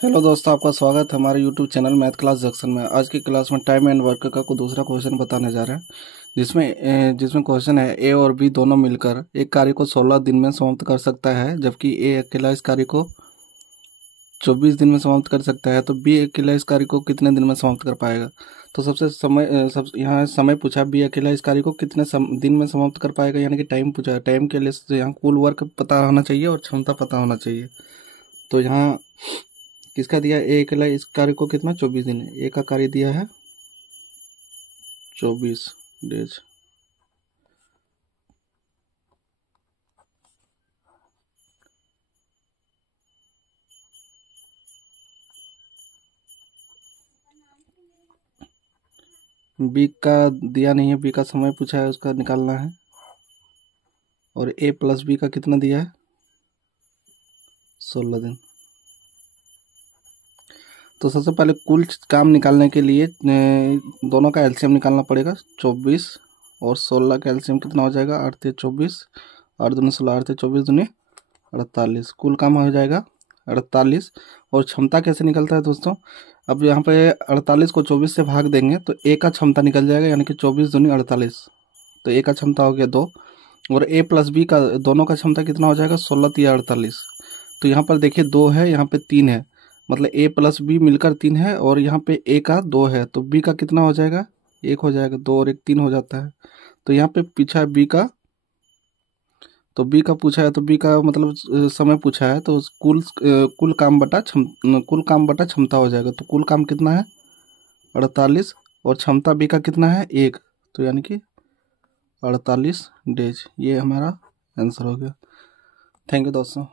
Hello दोस्तों, आपका स्वागत है हमारे YouTube channel math class junction में। आज की क्लास में टाइम एंड वर्क का दूसरा क्वेश्चन बताने जा रहे हैं, जिसमें क्वेश्चन है ए और बी दोनों मिलकर एक कार्य को 16 दिन में समाप्त कर सकता है, जबकि ए अकेला इस कार्य को 24 दिन में समाप्त कर सकता है। तो बी अकेला इस कार्य को कितने दिन में समाप्त कर पाएगा? तो यहाँ समय पूछा, बी अकेला इस कार्य को कितने दिन में समाप्त कर पाएगा, यानी कि टाइम पूछा है। टाइम के लिए यहाँ कुल वर्क पता होना चाहिए और क्षमता पता होना चाहिए। तो यहाँ किसका दिया? ए अकेला इस कार्य को कितना? 24 दिन। ए का कार्य दिया है 24 डेज। बी का दिया नहीं है, बी का समय पूछा है, उसका निकालना है। और ए प्लस बी का कितना दिया है? 16 दिन। तो सबसे पहले कुल काम निकालने के लिए दोनों का एलसीएम निकालना पड़ेगा। 24 और 16 का एलसीएम कितना हो जाएगा? 8 × 24, 8 दूनी 16, 8 × 24 दूनी 48। कुल काम हो जाएगा 48। और क्षमता कैसे निकलता है दोस्तों? अब यहाँ पे 48 को 24 से भाग देंगे तो ए का क्षमता निकल जाएगा, यानी कि 24 दूनी 48। तो ए का क्षमता हो गया 2। और ए प्लस बी का दोनों का क्षमता कितना हो जाएगा? 16 × 48। तो यहाँ पर देखिए 2 है, यहाँ पे 3 है, मतलब ए प्लस बी मिलकर 3 है, और यहाँ पे ए का 2 है, तो बी का कितना हो जाएगा? 1 हो जाएगा। 2 और 1 3 हो जाता है। तो यहाँ पे पीछा है बी का, तो बी का पूछा है, तो बी का मतलब समय पूछा है, तो कुल काम बटा क्षमता हो जाएगा। तो कुल काम कितना है? 48। और क्षमता बी का कितना है? 1। तो यानी कि 48 डेज। ये हमारा आंसर हो गया। थैंक यू दोस्तों।